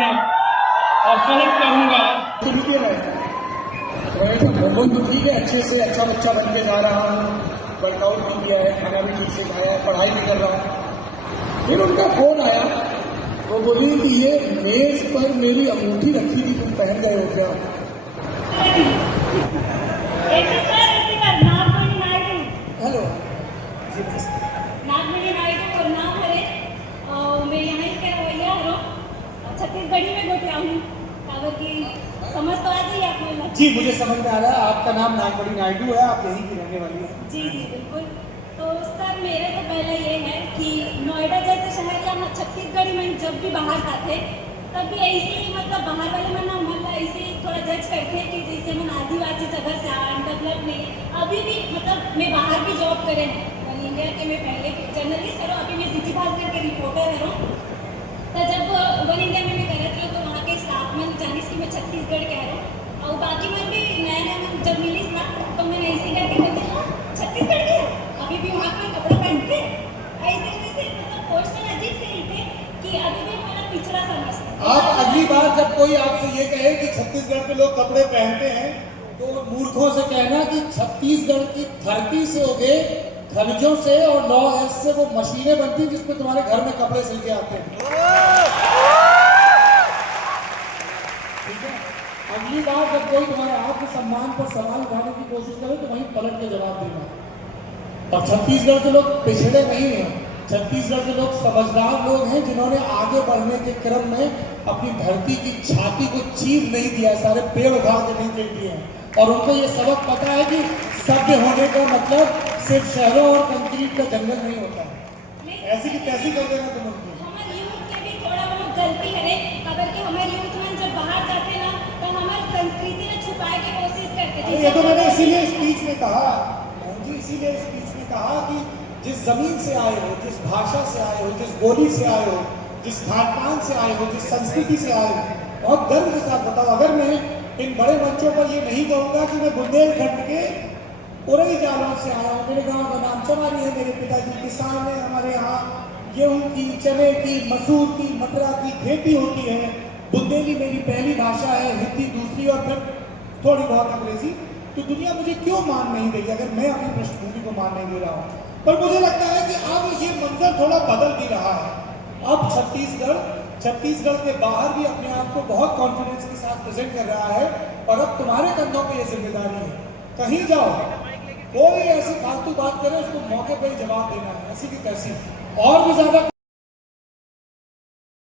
मैं और सेलेक्ट करूंगा। तो ठीक है, अच्छे से अच्छा बच्चा बन के जा रहा हूँ, वर्कआउट भी किया है, खाना भी ठीक से खाया है, पढ़ाई भी कर रहा हूँ। फिर उनका फोन आया, वो बोली कि ये मेज पर मेरी अंगूठी रखी थी, तुम पहन गए हो क्या? हेलो जी, नागमणि नायडू और नाम है मैं यहाँ के रवैया हरो छत्तीसगढ़ी में गोटिया हूँ की समझ तो आ जाइए आप लोग जी, मुझे समझ में आ रहा है आपका नाम नागमणि नायडू है, आप यहीं की रहने वाली हैं। जी जी बिल्कुल। तो सर मेरे तो पहला ये है कि नोएडा जैसे शहर या छत्तीसगढ़ी में जब भी बाहर आते तब भी ऐसे ही मतलब बाहर वाले मन मतलब ऐसे थोड़ा जज करते हैं कि जैसे मन आदिवासी जगह से आए डेवलप नहीं। अभी भी मतलब मैं बाहर भी जॉब करे वन इंडिया के मैं पहले जर्नलिस्ट करो, अभी मैं सिटी भास्कर के रिपोर्टर करूँ। तो जब वन इंडिया में मैं करत रहा तो वहाँ के स्टाफ मन जानिस कि मैं छत्तीसगढ़ कह रहा हूँ और बाकी मन भी नया नया मन जब मिलीस ना तो मैंने ऐसे करके बोलते हाँ छत्तीसगढ़ के अभी भी वहाँ पर कपड़ा पहनते ऐसे वैसे मतलब क्वेश्चन अजीब से ही थे कि अभी भी हमारा पिछड़ा समझते। आप अगली बार जब कोई आपसे ये कहे कि छत्तीसगढ़ के लोग कपड़े पहनते हैं तो मूर्खों से कहना कि छत्तीसगढ़ की धरती से उगे खनिजों से और 9S से वो मशीनें बनती जिसमें तुम्हारे घर में कपड़े सिल के आते हैं। ठीक है, अगली बार जब कोई तुम्हारे आत्मसम्मान पर सवाल उठाने की कोशिश करे तो वहीं पलट के जवाब देना। और छत्तीसगढ़ के लोग पिछड़े नहीं हैं, छत्तीसगढ़ के लोग समझदार लोग हैं जिन्होंने आगे बढ़ने के क्रम में अपनी धरती की छाती को चीर नहीं दिया, सारे पेड़ उखाड़ के नहीं फेंक दिए हैं। और उनको ये सबक पता है कि सभ्य होने का मतलब सिर्फ शहरों और कंक्रीट का जंगल नहीं होता है। ऐसी की तैसी कर देना तुम उनकी। हमारे यूथ के भी थोड़ा बहुत गलती है खबर कि हमारे यूथ में जब बाहर जाते ना तो हमारी संस्कृति में छुपाए की कोशिश करते थे। ये तो मैंने इसीलिए स्पीच में कहा जी, इसीलिए स्पीच में कहा कि जिस जमीन से आए हो, जिस भाषा से आए हो, जिस बोली से आए हो, जिस खान पान से आए हो, जिस संस्कृति से आए हो, बहुत गर्व के साथ बताओ। अगर मैं इन बड़े मंचों पर ये नहीं कहूँगा कि मैं बुंदेलखंड के उरई जालौन से आया हूँ, मेरे गांव का नाम चमारी है, मेरे पिताजी किसान हैं, हमारे यहाँ गेहूँ की, चने की, मसूर की, मटरा की खेती होती है। बुंदेली मेरी पहली भाषा है, हिंदी दूसरी और फिर थोड़ी बहुत अंग्रेजी। तो दुनिया मुझे क्यों मान नहीं रही अगर मैं अपनी पृष्ठभूमि को मान नहीं दे रहा हूँ? पर मुझे लगता है कि अब ये मंजर थोड़ा बदल भी रहा है। अब छत्तीसगढ़ के बाहर भी अपने आप को बहुत कॉन्फिडेंस के साथ प्रेजेंट कर रहा है और अब तुम्हारे कंधों पे ये जिम्मेदारी है। कहीं जाओ, कोई ऐसी फालतू बात करे उसको मौके पर ही जवाब देना है, ऐसी की तैसी। और भी ज्यादा